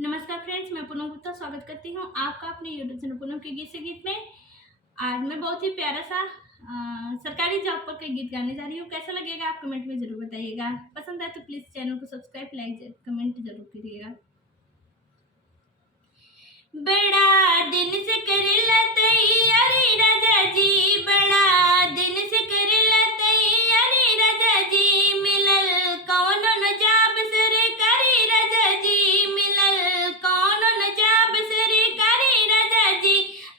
नमस्कार फ्रेंड्स, मैं पूनम गुप्ता स्वागत करती हूँ आपका अपने यूट्यूब चैनल पूनम के गीत से गीत में। आज मैं बहुत ही प्यारा सा सरकारी जॉब पर के गीत गाने जा रही हूँ। कैसा लगेगा आप कमेंट में जरूर बताइएगा। पसंद आए तो प्लीज़ चैनल को सब्सक्राइब, लाइक, कमेंट जरूर करिएगा। बड़ा दिन से करेला तैयारी राजा जी, बड़ा दिन से करेला तैयारी राजा जी, मिलल कौनो न जाब सरकारी राजा जी, मिलल कौनो न जाब सरकारी राजा जी।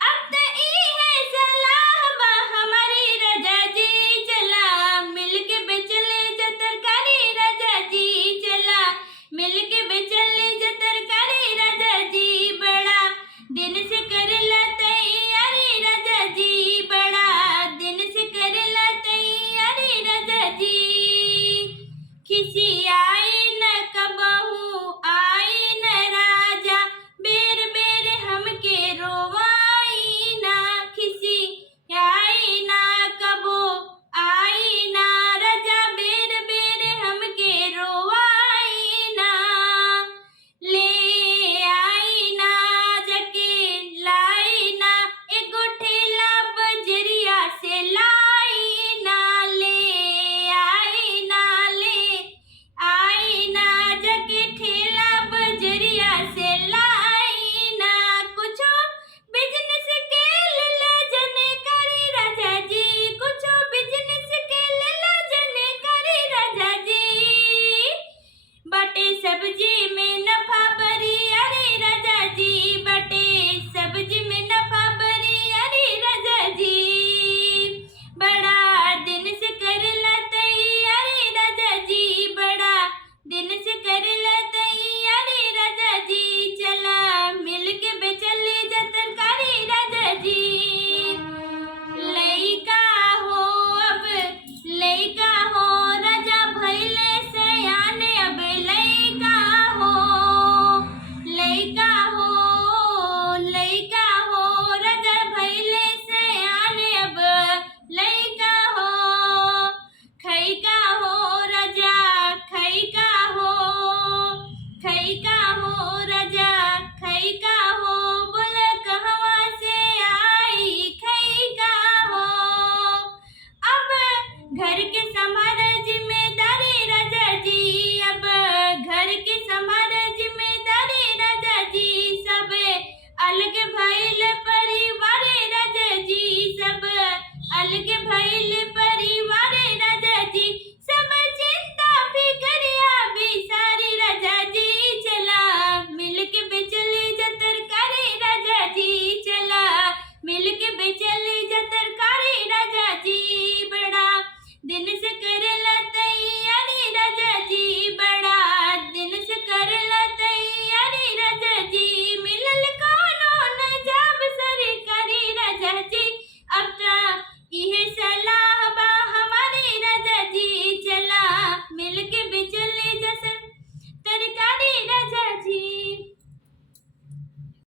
अब त ई है सलाह बा हमारी राजा जी, चला मिलके बेचले जा तरकारी राजा जी, चला मिलके बेचले जा तरकारी राजा जी।